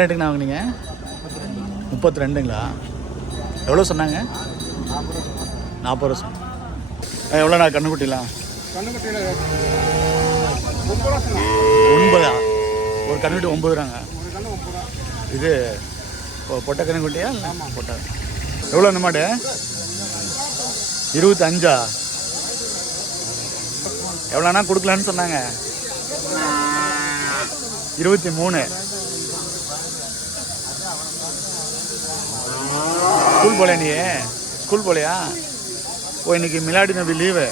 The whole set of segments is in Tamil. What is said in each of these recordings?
ரேட்டுக்கு நான் வாங்கினீங்க 32ங்களா? எவ்வளோ சொன்னாங்க? 40 ரூபா சொன்னாங்க. எவ்வளோண்ணா கண்ணுக்குட்டிலாம்? 9 ஒரு கண்ணுக்குட்டி 9 ரூபாங்க. இது பொட்டை கண்ணுக்குட்டியா இல்லை பொட்டை? எவ்வளோ இந்த மாடு? 25. எவ்வளோண்ணா கொடுக்கலான்னு சொன்னாங்க? 23. ஸ்கூல் போலையா நீ? ஸ்கூல் போலையா? ஓ, இன்னைக்கு மிலாடி நபி லீவு.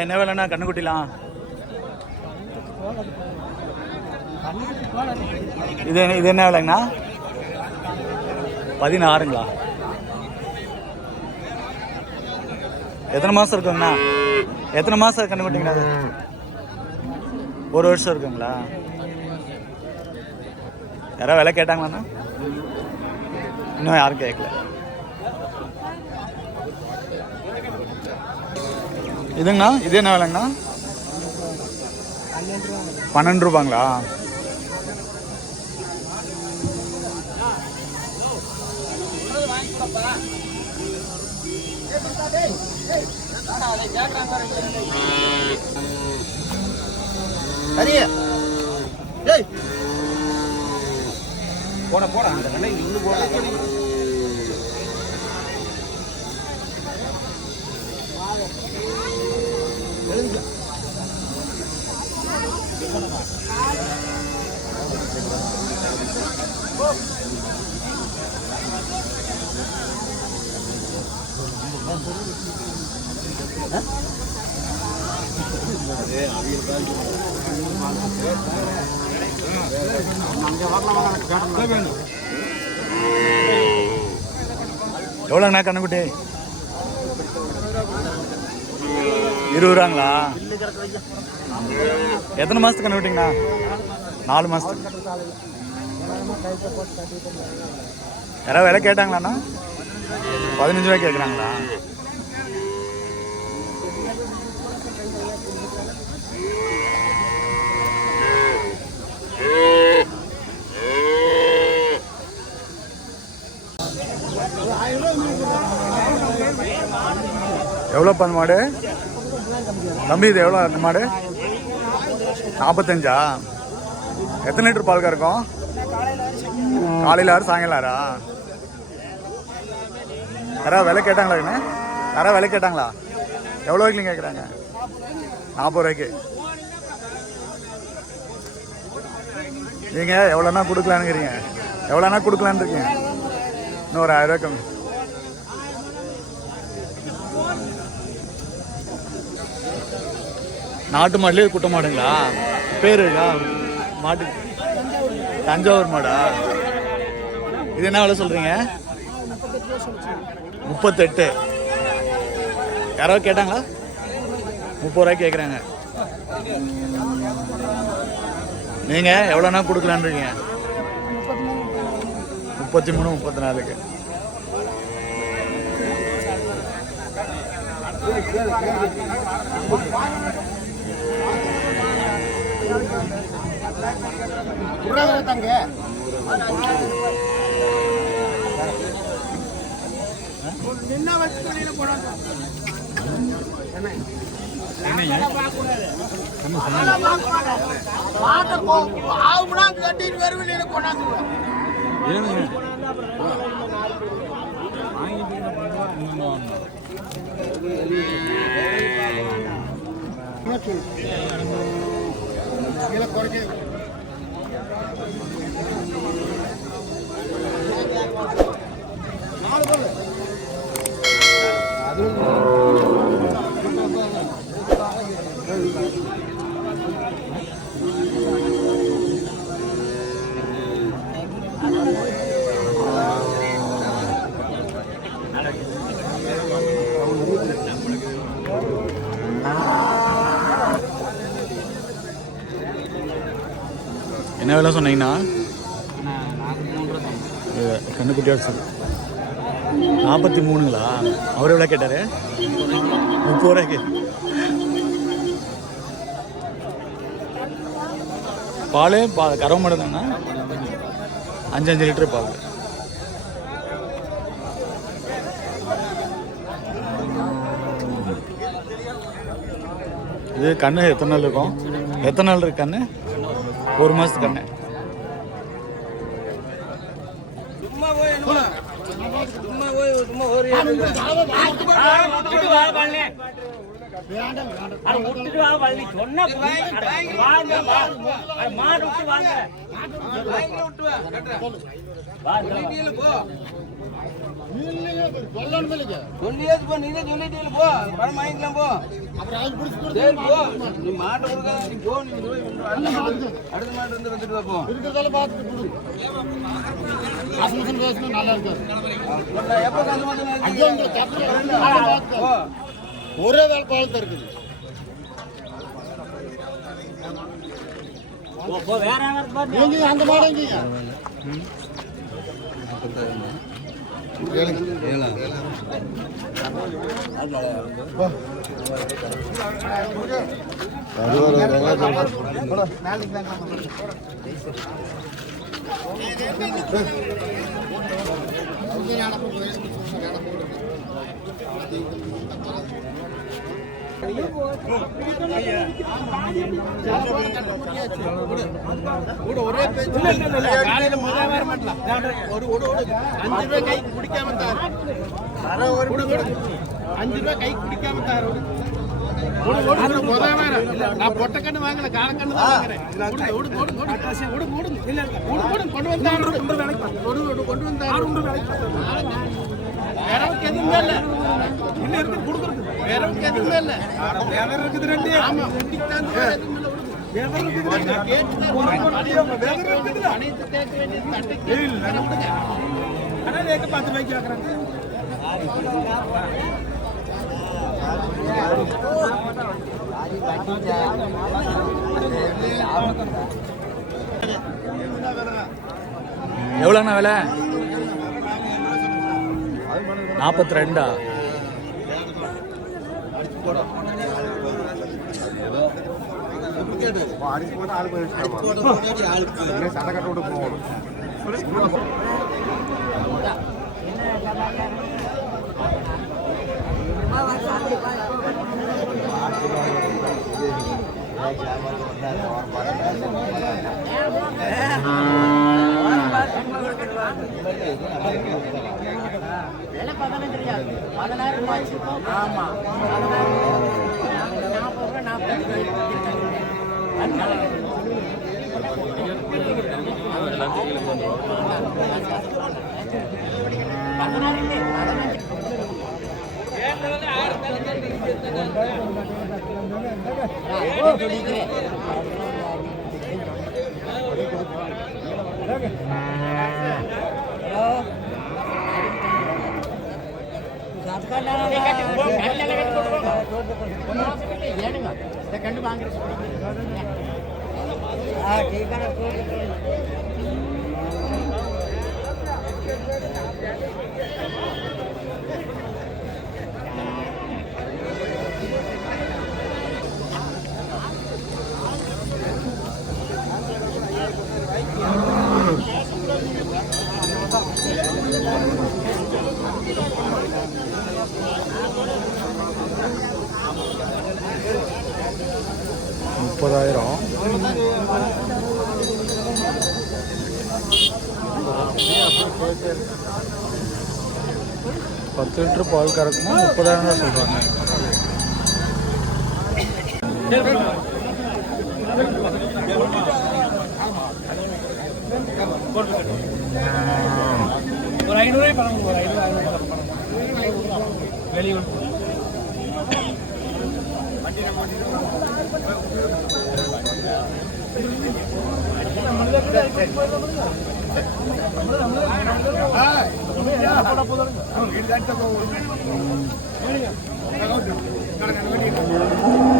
என்ன வேலைண்ணா கண்ணுக்குட்டிலாம்? இது என்ன வேலைங்கண்ணா? 16ங்களா? எத்தனை மாதம் இருக்குங்கண்ணா? எத்தனை மாதம் கண்ணுக்குட்டிங்கண்ணா? அது 1 வருஷம் இருக்குங்களா? யாராவது விலை கேட்டாங்களாண்ணா? இன்னும் யாரும் கேட்கல. இதுங்கண்ணா, இது என்ன விலைங்கண்ணா? 12 ரூபாங்களா? போன போட அந்த கடை இன்னும் போட எவ்வளோங்கண்ணா கண்ணுக்குட்டி? 20 ரூபாங்களா? எத்தனை மாதத்துக்கு கண்ணுக்குட்டிங்கண்ணா? 4 மாதத்துக்கு. யாராவது விலை கேட்டாங்களாண்ணா? 15 ரூபாய் கேட்குறாங்களா? எவ்வளோப்பா அந்த மாடு தம்பி? இது எவ்வளோ அந்த மாடு? 45. எத்தனை லிட்டர் பால் கறக்கும்? காலையில் 6 சாயங்காலம் 6. யாராவது விலை கேட்டாங்களா? யாராவது விலை கேட்டாங்களா? எவ்வளோ வரைக்கும் கேட்குறாங்க? 40 ரூபாய்க்கு. நீங்கள் எவ்வளோனா கொடுக்கலான்னுக்கிறீங்க? எவ்வளோனா கொடுக்கலான்னு இருக்கீங்க? இன்னும் ஒரு 1000 ரூபாய் கம்மி. நாட்டு மாடுலேயே குட்டை மாடுங்களா? பேர் இருக்கா மாட்டு? தஞ்சாவூர் மாடா? இது என்ன விலை சொல்கிறீங்க? 38. யாராவது கேட்டாங்களா? 30 ரூபாய்க்கு கேட்குறாங்க. நீங்கள் எவ்வளோனா கொடுக்கலான்னு இருக்கீங்க? 33, 34க்கு. என்ன வேலை சொன்னீங்கன்னா? கண்ணுக்குட்டியோட சார் 43ங்களா? அவர் எவ்வளோ கேட்டார்? 30 ரூபாய்க்கு. பால் கறவை மாடு தானே? 5 லிட்டரு பால். இது கண்ணு எத்தனை நாள் இருக்கும்? எத்தனை நாள் இருக்கு கண்ணு? 1 மாதத்துக்கு கண்ணு. ஒரே வேலை பால் தான் இருக்குது. அந்த மாடு ஒரே பேச்சு. 5 ரூபாய் கை குடிக்காம தாரு. 5 ரூபாய் கை குடிக்காம தாரு. நான் பொட்டக்கண்ணு வாங்கல, காலக்கண்ணு தான் வாங்குறேன். கொண்டு வந்தாரு. வேறவுக்கு எதுவுமே இல்லை. இன்னும் இருக்கு கொடுக்குறது. வேறவுக்கு எதுவுமே இல்லை. வேற இருக்குது 2. ஆமா பார்த்து வைக்க வைக்கிறாங்க. எவ்வளோண்ணா விலை? 42. சண்டை கட்ட விட்டு போகணும். $10 லிட்டர் பால் கறக்குமா 30,000 தான் சொல்கிறாங்க. ஒரு 500 பணம் ஒரு 500 வெளியூர்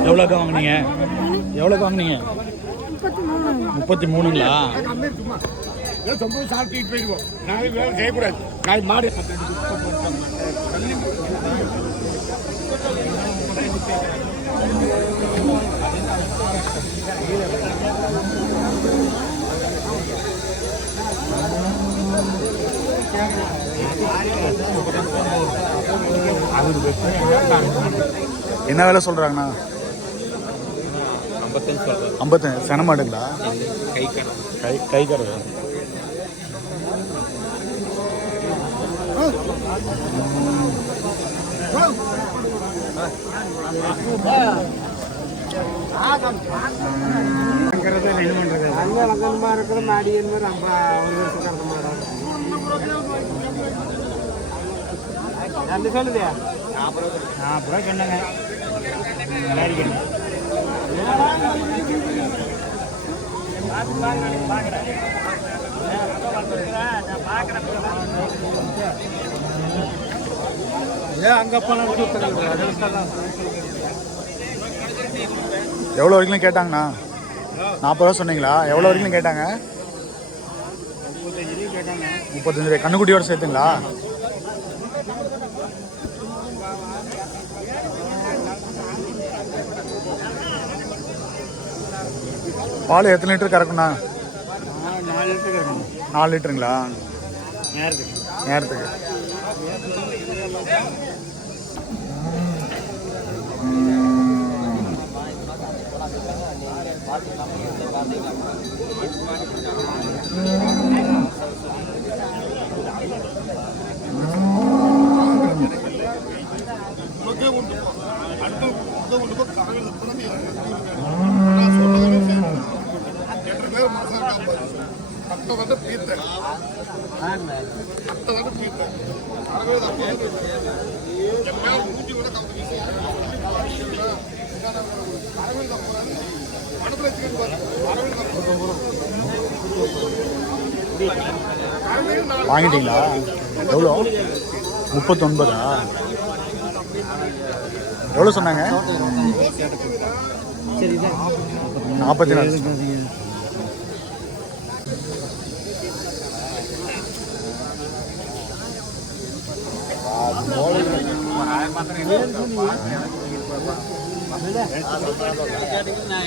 எவ்வளோக்கா வாங்கினீங்க? எவ்வளோக்கா வாங்கினீங்க? 33ங்களா? சாப்பிட்டு போயிடுவோம். நாளைக்கு வேலை செய்யக்கூடாது. நாளைக்கு மாடு என்ன வேலை சொல்கிறாங்கண்ணா? 55 சென மாடுங்களா? கை கரை. இருக்கிற மாடி ரொம்ப சொல்லுது 40 ரூபாய் சொன்னாங்க. எவ்வளோ வரைக்கும் கேட்டாங்கண்ணா? 40 ரூபா சொன்னீங்களா? எவ்வளோ வரைக்கும் கேட்டாங்க? 35 ரூபாய். கண்ணுக்குட்டியோட சேர்த்துங்களா? பால் எத்தனை லிட்டர் கறக்குண்ணா? 4 லிட்டர் கறக்கணும். 4 லிட்டருங்களா? நேரத்துக்கு வாங்கிட்டீங்களா? எவ்வளோ? 39. எவ்வளோ சொன்னாங்க? 44.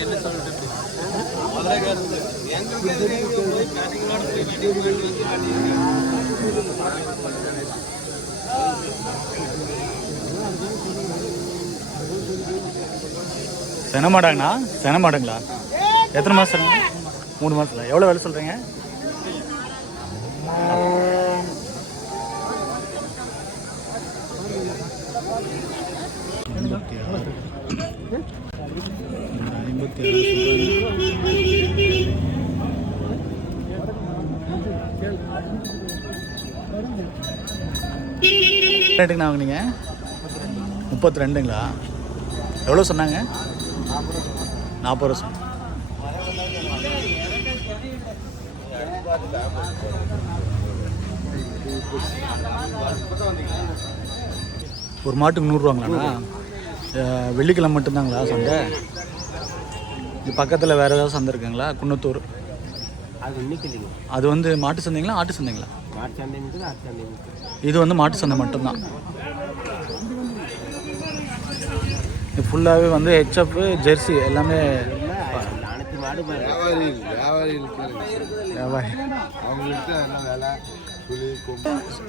என்ன சொல்றேன் சென மாடாங்கண்ணா? சென மாடுங்களா? எத்தனை மாதம்? 3 மாதத்தில். எவ்வளோ வேலை சொல்கிறீங்க? ரேட்டுக்குண்ணா வாங்குனீங்க? 32ங்களா? எவ்வளோ சொன்னாங்க? 40 ரூபா சொன்னாங்க. ஒரு மாட்டுக்கு 100 ரூபாங்களாண்ணா? வெள்ளிக்கிழமை மட்டும்தாங்களா சந்தை? இது பக்கத்தில் வேறு ஏதாவது சந்தை இருக்குங்களா? குன்னத்தூர் அது இன்னைக்கு இல்லைங்க. அது வந்து மாட்டு சந்தைங்களா ஆட்டு சந்தைங்களா? மாட்டு சந்தை இருக்குது, ஆட்டு சந்தை இருக்குது. இது வந்து மாட்டு சந்தை மட்டும்தான். இது ஃபுல்லாகவே வந்து ஹெச்எஃப் ஜெர்சி எல்லாமே. அனைத்து மாடு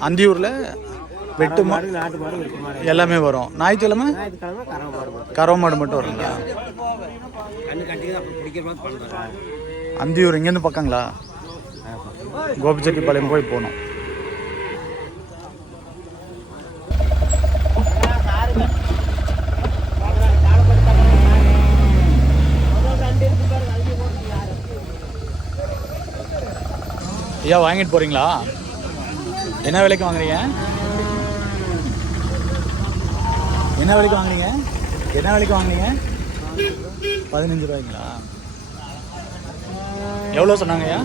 அந்தியூரில் வெட்டு மாடு நாட்டு மாடு வெட்டு மாடு எல்லாமே வரும். ஞாயிற்றுக்கிழமை கறவை மாடு மட்டும் வருங்களா? அந்தியூர் இங்கேருந்து பக்கங்களா? கோபிச்செட்டிப்பாளையம் போய் போகணும். ஐயா வாங்கிட்டு போகிறீங்களா? என்ன விலைக்கு வாங்குறீங்க? என்ன விலைக்கு வாங்குறீங்க? என்ன விலைக்கு வாங்குறீங்க? 15 ரூபாய்ங்களா? எவ்வளோ சொன்னாங்க ஐயா?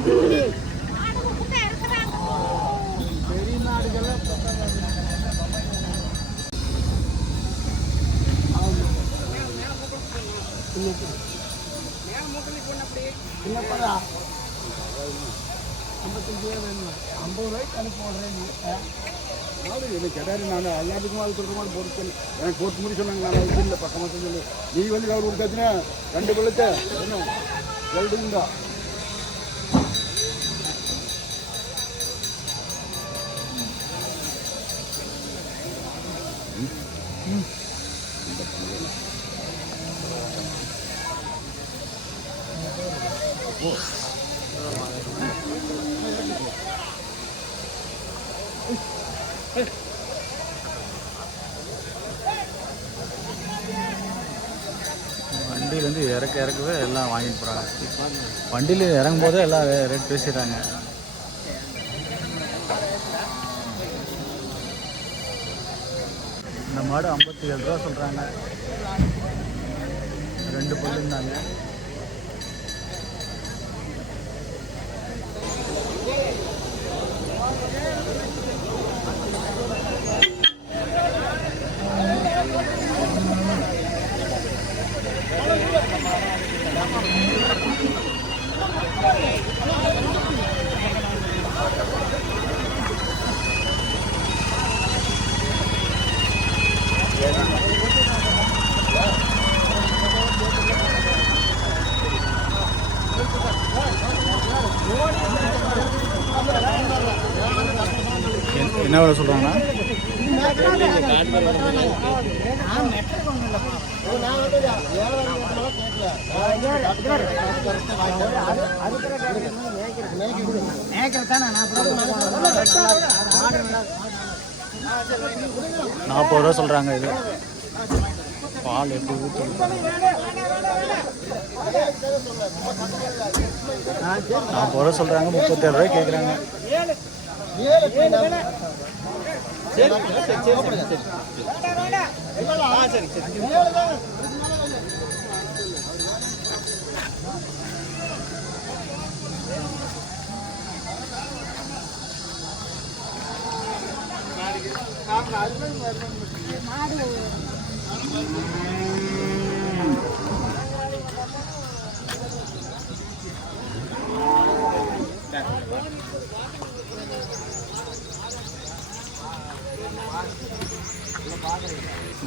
கேட்டாரு. நான் எல்லாத்துக்கும் அது கொடுக்க மாதிரி போட்டு எனக்கு போட்டு முடி சொன்னாங்க. நான் அது இல்லை பக்கமாக சொல்லி நீ வந்து அவர் கொடுத்தாச்சுன்னா 2 பிள்ளைத்த என்ன வெல்டுங்கா. வண்டியிலேருந்து இறக்கவே எல்லாம் வாங்கிட்டு போகிறாங்க. வண்டியில் இறங்கும் போதே எல்லாம் ரேட் பேசிடுறாங்க. இந்த மாடு 57 ரூபா சொல்கிறாங்க. 2 பல்லுன்னாங்க. என்ன விலை சொல்கிறாங்கன்னா? ₹40 சொல்கிறாங்க. இது பால் எப்படி ஊற்று? ₹40 சொல்கிறாங்க. 37 ரூபாய் கேட்குறாங்க.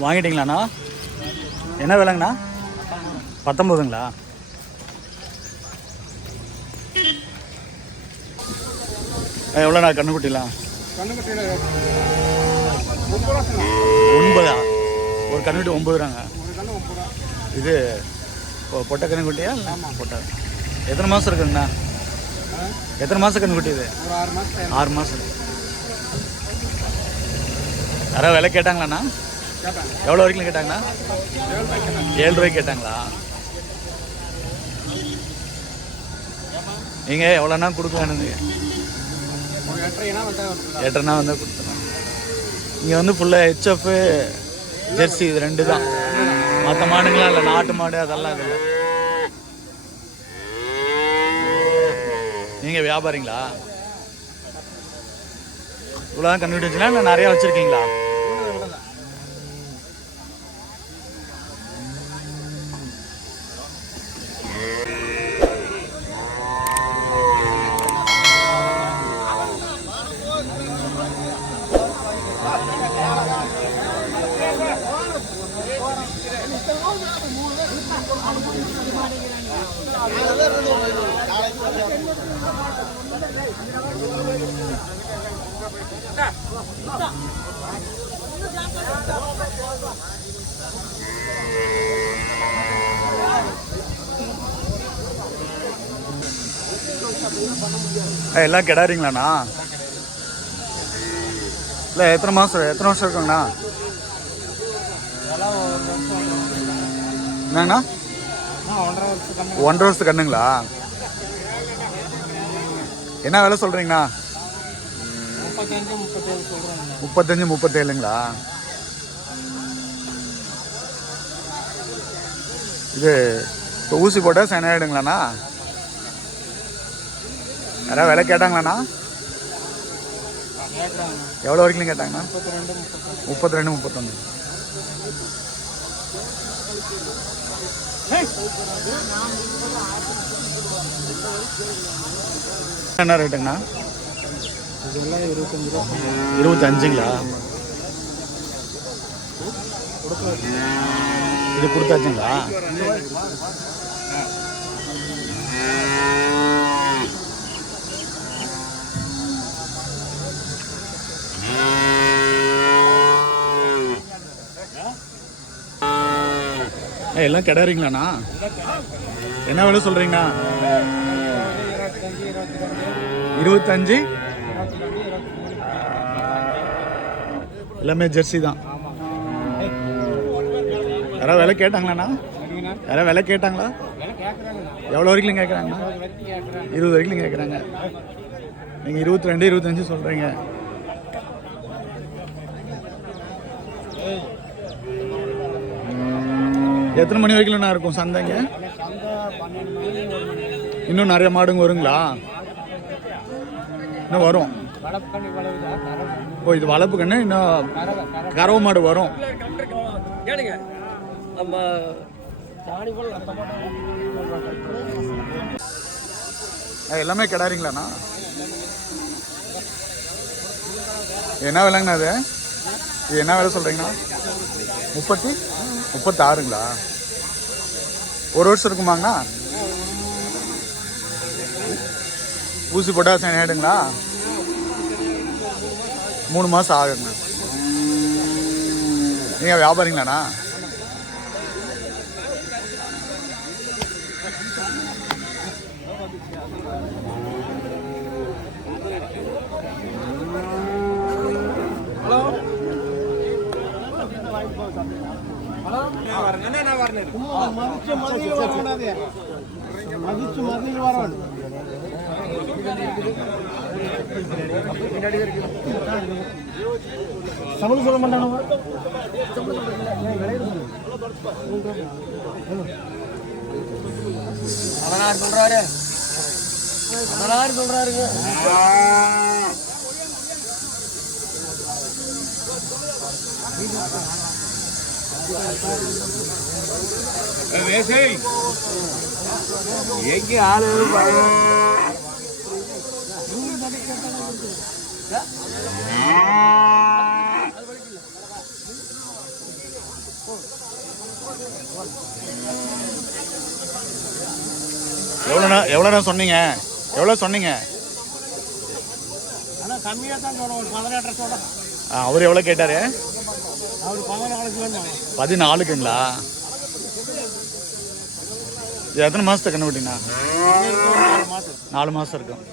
வாங்கிட்டீங்களாண்ணா? என்ன விலைங்கண்ணா? 19ங்களா? எவ்வளோண்ணா கண்ணுக்குட்டிலாம்? 9 ஒரு கண்ணுக்குட்டி 9 ரூபாங்க. இது பொட்டை கண்ணுக்குட்டியா இல்லை பொட்டை? எத்தனை மாதம் இருக்குங்கண்ணா? எத்தனை மாதம் கண்ணுக்குட்டி இது? 6 மாதம். யாராவது விலை கேட்டாங்களாண்ணா? எவ்வளோ வரைக்கும் கேட்டாங்கண்ணா? 7 ரூபாய்க்கு கேட்டாங்களா? நீங்கள் எவ்வளோண்ணா கொடுக்கலான்னு? 8.5 வந்தால் கொடுத்துடலாம். இங்கே வந்து ஃபுல்லாக ஹெச்எஃப் ஜெர்சி இது 2 தான். மற்ற மாடுங்களாம் இல்லை, நாட்டு மாடு அதெல்லாம் இல்லை. நீங்கள் வியாபாரிங்களா? இவ்வளோதான் கன்னுக்குட்டி வச்சுங்களா இல்லை நிறையா வச்சுருக்கீங்களா? எல்லாம் கிடாரிங்களாண்ணா? இல்லை எத்தனை வருஷம் இருக்குங்கண்ணா? என்னங்கண்ணா? 1.5 வருஷத்து கண்ணுங்களா? என்ன விலை சொல்கிறீங்கண்ணா? 35 37ங்களா? இது இப்போ ஊசி போட்டால் சைன் ஆகிடுங்களாண்ணா? யாராவது விலை கேட்டாங்களாண்ணா? எவ்வளோ வரைக்கும் கேட்டாங்கண்ணா? 32 31. என்ன ரேட்டுங்கண்ணா? 25ங்களா? இது கொடுத்தாச்சுங்களா? எல்லாம் கிடாரிங்களாண்ணா? என்ன விலை சொல்கிறீங்கண்ணா? 25 எல்லாமே ஜெர்சி தான். யாராவது விலை கேட்டாங்களாண்ணா? யாராவது விலை கேட்டாங்களா? எவ்வளோ வரைக்கும் கேட்குறாங்கண்ணா? 20 வரைக்கும் கேட்குறாங்க. நீங்கள் 22 25 சொல்கிறீங்க. எத்தனை மணி வரைக்கும் இருக்கும் சந்தைங்க? இன்னும் நிறைய மாடுங்க வருங்களா? இன்னும் வரும். ஓ இது வளர்ப்பு கண்ணு. இன்னும் கறவை மாடு வரும். எல்லாமே கிடாரிங்களாண்ணா? என்ன விலைங்கண்ணா அது? இது என்ன விலை சொல்கிறீங்கண்ணா? 36ங்களா? 1 வருஷம் இருக்குமாங்கண்ணா? ஊசி போட்டால் சைன் ஆகிடுங்களா? 3 மாதம் ஆகுங்கண்ணா. நீங்கள் வியாபாரிங்களாண்ணா? சம்பளம் சொல்ல மாட்டானு சொல்றாரு. சொல்றாருங்க. எங்க ஆளு எவ்வளோண்ணா சொன்னீங்க? எவ்வளோ சொன்னீங்க? கம்மியாக தான் சொல்லுவோம். 18 சொல்கிறேன். அவர் எவ்வளோ கேட்டார்? அவர் 14 14க்குங்களா? இது எத்தனை மாதத்துக்கு கண்ணு விட்டீங்கன்னா? 4 மாதம் இருக்கும்.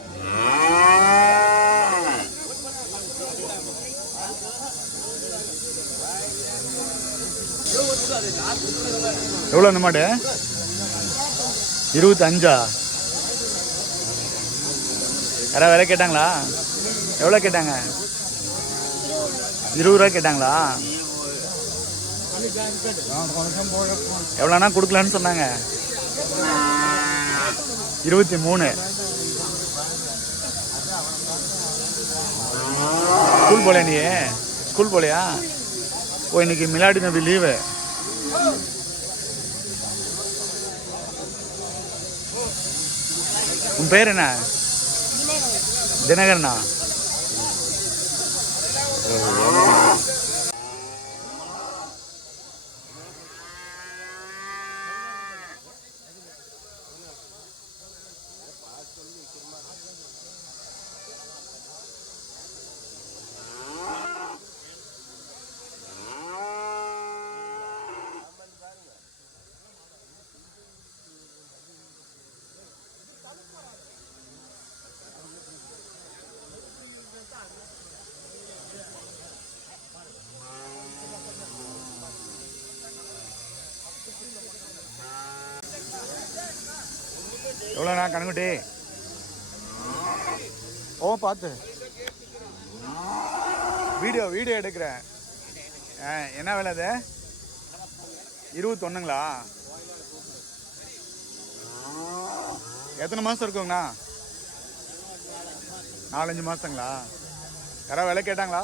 எவ்வளோ அந்த மாடு? 25. யாராவது விலை கேட்டாங்களா? எவ்வளோ கேட்டாங்க? 20 ரூபா கேட்டாங்களா? எவ்வளோண்ணா கொடுக்கலான்னு சொன்னாங்க? 23. ஸ்கூல் போல நீ? ஸ்கூல் போலையா? ஓ, இன்னைக்கு மிலாடி நபி லீவு. உன் பேர் என்ன? தினகரனா? எவ்வளோண்ணா கணக்குட்டி? ஓ, பார்த்து வீடியோ எடுக்கிறேன். என்ன விலை அது? 21ங்களா? எத்தனை மாதம் இருக்குங்கண்ணா? 4-5 மாதங்களா? யாராவது விலை கேட்டாங்களா?